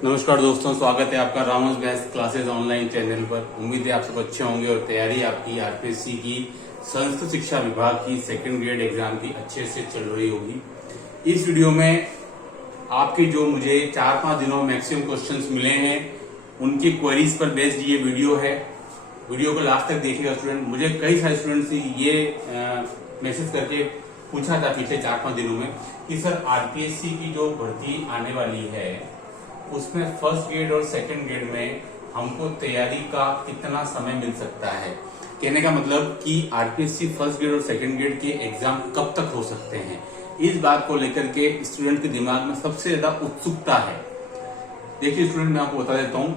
नमस्कार दोस्तों, स्वागत है आपका रामस बैस क्लासेस ऑनलाइन चैनल पर। उम्मीद है आप सब अच्छे होंगे और तैयारी आपकी आरपीएससी की संस्कृत शिक्षा विभाग की सेकंड ग्रेड एग्जाम की अच्छे से चल रही होगी। इस वीडियो में आपके जो मुझे 4-5 दिनों में मैक्सिमम क्वेश्चंस मिले हैं उनकी क्वेरीज पर बेस्ड ये वीडियो है। वीडियो को लास्ट तक देखिएगा स्टूडेंट। मुझे कई सारे स्टूडेंट्स ये मैसेज करके पूछा था पिछले 4-5 दिनों में कि सर आरपीएससी की जो भर्ती आने वाली है उसमें फर्स्ट ग्रेड और सेकंड ग्रेड में हमको तैयारी का कितना समय मिल सकता है। कहने का मतलब कि आरपीएससी फर्स्ट ग्रेड और सेकंड ग्रेड के एग्जाम कब तक हो सकते हैं, इस बात को लेकर के स्टूडेंट के दिमाग में सबसे ज्यादा उत्सुकता है। देखिए स्टूडेंट, मैं आपको बता देता हूं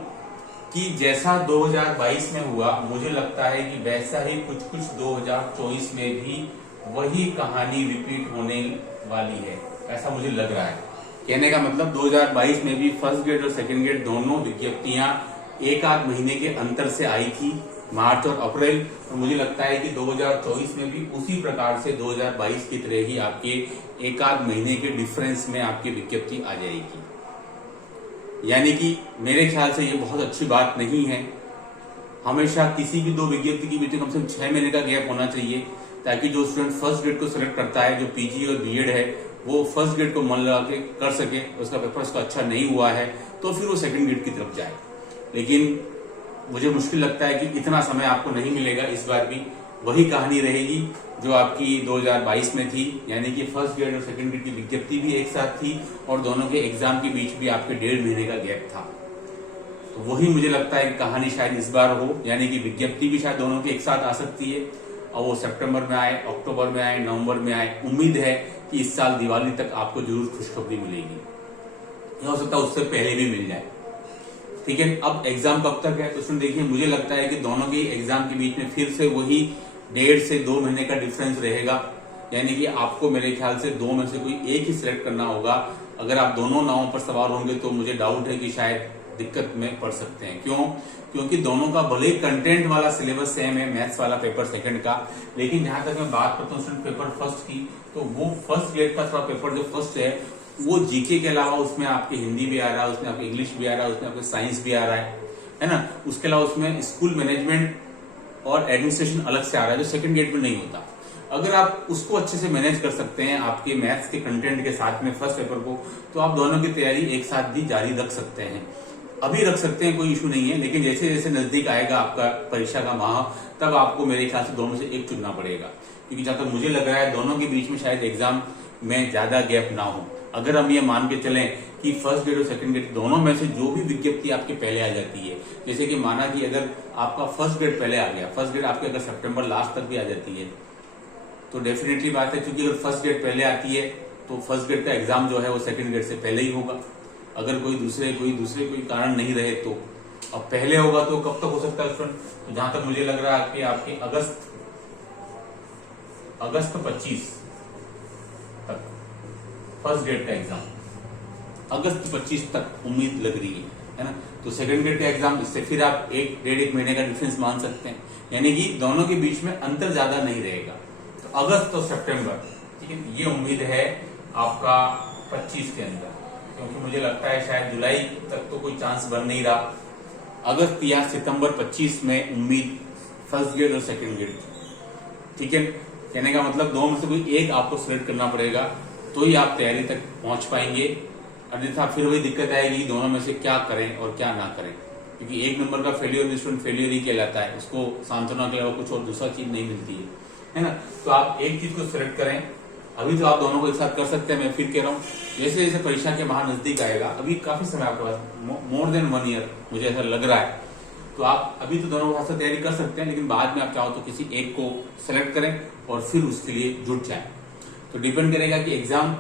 कि जैसा 2022 में हुआ, मुझे लगता है कि वैसा ही कुछ 2024 में भी वही कहानी रिपीट होने वाली है, ऐसा मुझे लग रहा है। कहने का मतलब 2022 में भी फर्स्ट ग्रेड और सेकंड ग्रेड दोनों विज्ञप्तियां एक आध महीने के अंतर से आई थी, मार्च और अप्रैल। तो मुझे लगता है कि 2024 में भी उसी प्रकार से 2022 की तरह ही आपके एक आध महीने के डिफरेंस में आपकी विज्ञप्ति आ जाएगी। यानी कि मेरे ख्याल से ये बहुत अच्छी बात नहीं है। हमेशा किसी भी दो विज्ञप्ति के बीच में कम से कम 6 महीने का गैप होना चाहिए, ताकि जो स्टूडेंट फर्स्ट ग्रेड को सिलेक्ट करता है, जो पीजी और बीएड है, वो फर्स्ट ग्रेड को मन लगा के कर सके। उसका पेपर उसका अच्छा नहीं हुआ है तो फिर वो सेकंड ग्रेड की तरफ जाए। लेकिन मुझे मुश्किल लगता है कि इतना समय आपको नहीं मिलेगा। इस बार भी वही कहानी रहेगी जो आपकी 2022 में थी, यानी कि फर्स्ट ग्रेड और सेकंड ग्रेड की विज्ञप्ति भी एक साथ थी और दोनों के एग्जाम के बीच भी आपके 1.5 महीने का गैप था। तो वही मुझे लगता है कि कहानी शायद इस बार हो, यानी कि विज्ञप्ति भी शायद दोनों की एक साथ आ सकती है और वो सितंबर में आए, अक्टूबर में आए, नवंबर में आए। उम्मीद है कि इस साल दिवाली तक आपको जरूर खुशखबरी मिलेगी, यह हो सकता है उससे पहले भी मिल जाए। ठीक है, अब एग्जाम कब तक है तो सुन देखिए, मुझे लगता है कि दोनों के एग्जाम के बीच में फिर से वही 1.5 से 2 महीने का डिफरेंस रहेगा। यानी कि आपको मेरे ख्याल से 2 में से कोई एक ही सिलेक्ट करना होगा। अगर आप दोनों नावों पर सवार होंगे तो मुझे डाउट है कि शायद दिक्कत में पड़ सकते हैं। क्यों? क्योंकि दोनों का भले ही कंटेंट वाला सिलेबस सेम है, मैथ्स वाला पेपर सेकंड का, लेकिन जहां तक मैं बात करता हूँ पेपर फर्स्ट की, तो वो फर्स्ट ग्रेड का थोड़ा पेपर जो फर्स्ट है वो जीके के अलावा उसमें आपके हिंदी भी आ रहा है, उसमें आपके इंग्लिश भी आ रहा है, उसमें आपके साइंस भी आ रहा है ना। उसके अलावा उसमें स्कूल मैनेजमेंट और एडमिनिस्ट्रेशन अलग से आ रहा है, जो सेकंड ग्रेड में नहीं होता। अगर आप उसको अच्छे से मैनेज कर सकते हैं आपके मैथ्स के कंटेंट के साथ में फर्स्ट पेपर को, तो आप दोनों की तैयारी एक साथ भी जारी रख सकते हैं। अभी रख सकते हैं, कोई इशू नहीं है, लेकिन जैसे जैसे नजदीक आएगा आपका परीक्षा का माह, तब आपको मेरे ख्याल से दोनों से एक चुनना पड़ेगा। क्योंकि जहां तक मुझे लग रहा है दोनों के बीच में शायद एग्जाम में ज्यादा गैप ना हो। अगर हम ये मान के चलें कि फर्स्ट ग्रेड और सेकंड ग्रेड दोनों में से जो भी विज्ञप्ति आपके पहले आ जाती है, जैसे कि माना कि अगर आपका फर्स्ट ग्रेड पहले आ गया, फर्स्ट ग्रेड आपके अगर सितंबर लास्ट तक भी आ जाती है तो डेफिनेटली बात है, क्योंकि अगर फर्स्ट ग्रेड पहले आती है तो फर्स्ट ग्रेड का एग्जाम जो है वो सेकंड ग्रेड से पहले ही होगा। अगर कोई दूसरे कोई कारण नहीं रहे तो अब पहले होगा, तो कब तक हो सकता है स्टूडेंट? तो जहां तक मुझे लग रहा है कि आपके अगस्त 25 तक फर्स्ट ग्रेड का एग्जाम, अगस्त 25 तक उम्मीद लग रही है ना। तो सेकंड ग्रेड का एग्जाम, इससे फिर आप 1-1.5 महीने का डिफरेंस मान सकते हैं, यानी कि दोनों के बीच में अंतर ज्यादा नहीं रहेगा। तो अगस्त और सितंबर, ठीक है, ये उम्मीद है आपका 25 के अंदर, क्योंकि मुझे लगता है शायद जुलाई तक तो कोई चांस बन नहीं रहा। अगस्त या सितंबर 25 में उम्मीद फर्स्ट ग्रेड और सेकंड ग्रेड, ठीक है। कहने का मतलब दो में से कोई एक आपको सिलेक्ट करना पड़ेगा, तो ही आप तैयारी तक पहुंच पाएंगे। अन्यथा फिर वही दिक्कत आएगी दोनों में से क्या करें और क्या ना करें, क्योंकि एक नंबर का फेलियर स्टूडेंट फेलियर ही कहलाता है, उसको सांत्वना के अलावा कुछ और दूसरा चीज नहीं मिलती है ना। तो आप एक चीज को सिलेक्ट करें। अभी तो आप दोनों को एक साथ कर सकते हैं। मैं फिर कह रहा हूँ, जैसे जैसे परीक्षा के बाहर नजदीक आएगा, अभी काफी समय आपके पास, मोर देन 1 ईयर मुझे ऐसा लग रहा है, तो आप अभी तो दोनों के साथ तैयारी कर सकते हैं, लेकिन बाद में आप चाहो तो किसी एक को सेलेक्ट करें और फिर उसके लिए जुट जाए। तो डिपेंड करेगा कि एग्जाम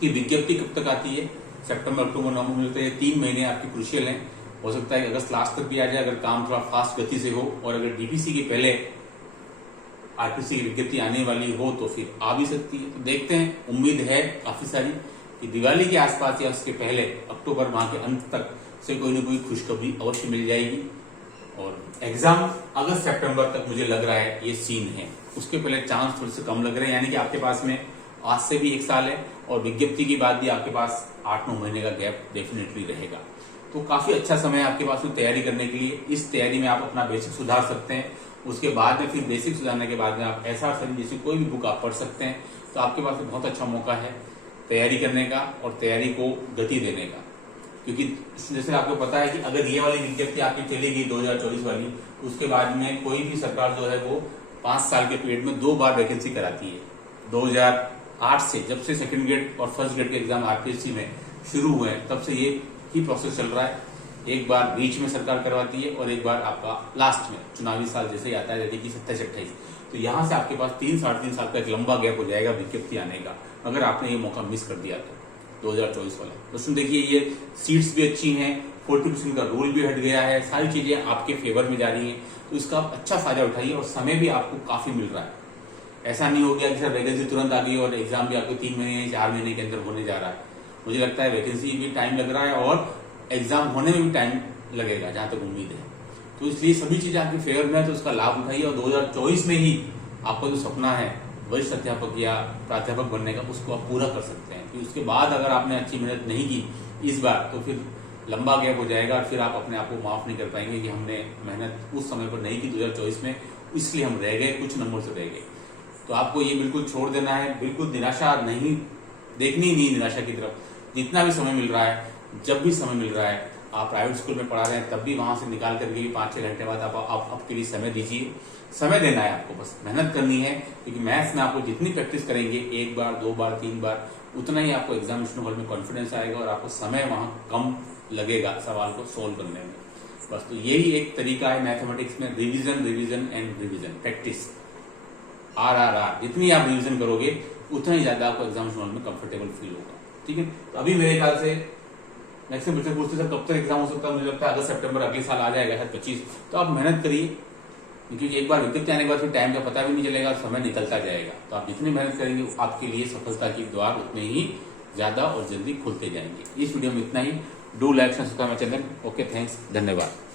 की विज्ञप्ति कब तक आती है। सितंबर, अक्टूबर, नवंबर में तो ये 3 महीने आपके क्रुशियल हैं। हो सकता है कि अगस्त लास्ट तक भी आ जाए, अगर काम थोड़ा फास्ट गति से हो, और अगर डीपीसी के पहले आरपीएससी की विज्ञप्ति आने वाली हो तो फिर आ भी सकती है। तो देखते हैं, उम्मीद है काफी सारी कि दिवाली के आसपास या उसके पहले अक्टूबर माह के अंत तक से कोई न कोई खुशखबरी अवश्य मिल जाएगी। और एग्जाम अगस्त सितंबर तक मुझे लग रहा है ये सीन है। उसके पहले चांस थोड़े से कम लग रहे हैं, यानी कि आपके पास में आज से भी 1 साल है और विज्ञप्ति के बाद भी आपके पास 8-9 महीने का गैप डेफिनेटली रहेगा। तो काफी अच्छा समय है आपके पास में तैयारी करने के लिए। इस तैयारी में आप अपना बेसिक सुधार सकते हैं। उसके बाद में फिर बेसिक सुधारने के बाद में आप SR जैसी कोई भी बुक आप पढ़ सकते हैं। तो आपके पास में बहुत अच्छा मौका है तैयारी करने का और तैयारी को गति देने का। क्योंकि जैसे आपको पता है कि अगर ये वाली विज्ञप्ति आपकी चलेगी 2024 वाली, तो उसके बाद में कोई भी सरकार जो है वो 5 साल के पीरियड में 2 बार वैकेंसी कराती है। 2008 से, जब से सेकंड ग्रेड और फर्स्ट ग्रेड के एग्जाम RPSC में शुरू हुए हैं, तब से ये ही प्रोसेस चल रहा है। एक बार बीच में सरकार करवाती है और एक बार आपका लास्ट में चुनावी साल जैसे ही आता है, जैसे कि 27-28। तो यहाँ से आपके पास 3-3.5 साल का एक लंबा गैप हो जाएगा विज्ञप्ति आने का, अगर आपने ये मौका मिस कर दिया तो 2024 वाला। तो उसमें देखिए ये सीट्स भी अच्छी हैं, 40% का रूल भी हट गया है, सारी चीजें आपके फेवर में जा रही हैं। तो इसका अच्छा फायदा उठाइए और समय भी आपको काफी मिल रहा है। ऐसा नहीं हो गया कि सर वैकेंसी तुरंत आ गई और एग्जाम भी आपको 3 महीने 4 महीने के अंदर होने जा रहा है। मुझे लगता है वैकेंसी भी टाइम लग रहा है और एग्जाम होने में भी टाइम लगेगा, जहां तक उम्मीद है। तो इसलिए सभी चीजें आपके फेवर में है, तो उसका लाभ उठाइए और 2024 में ही आपका जो सपना है वरिष्ठ अध्यापक या प्राध्यापक बनने का, उसको आप पूरा कर सकते हैं। कि उसके बाद अगर आपने अच्छी मेहनत नहीं की इस बार, तो फिर लंबा गैप हो जाएगा और फिर आप अपने आप को माफ नहीं कर पाएंगे कि हमने मेहनत उस समय पर नहीं की 2024 में, इसलिए हम रह गए, कुछ नंबर से रह गए। तो आपको ये बिल्कुल छोड़ देना है, बिल्कुल निराशा नहीं देखनी, नहीं निराशा की तरफ। जितना भी समय मिल रहा है, जब भी समय मिल रहा है, आप प्राइवेट स्कूल में पढ़ा रहे हैं तब भी वहां से निकाल करके 5-6 घंटे बाद आप आपके लिए समय दीजिए। समय देना है आपको, बस मेहनत करनी है। क्योंकि मैथ्स में आपको जितनी प्रैक्टिस करेंगे 1 बार 2 बार 3 बार, उतना ही आपको एग्जामिनेशन हॉल में कॉन्फिडेंस आएगा और आपको समय वहां कम लगेगा सवाल को सोल्व करने में। बस तो यही एक तरीका है मैथमेटिक्स में, revision revision and revision, practice, RRR। जितनी आप रिविजन करोगे उतना ही ज्यादा आपको एग्जामिनेशन हॉल में कंफर्टेबल फील होगा। ठीक है, तो अभी मेरे ख्याल से नेक्स्ट मुझसे पूछते सर कब तक एग्जाम हो सकता है, मुझे लगता है अगस्त सितंबर अगले साल आ जाएगा, शायद 25। तो आप मेहनत करिए, क्योंकि एक बार विज्ञप्ति आने के बाद फिर टाइम का पता भी नहीं चलेगा और समय निकलता जाएगा। तो आप जितनी मेहनत करेंगे आपके लिए सफलता के द्वार उतने ही ज्यादा और जल्दी खुलते जाएंगे। इस वीडियो में इतना ही। Do like subscribe my channel. Okay, thanks, धन्यवाद।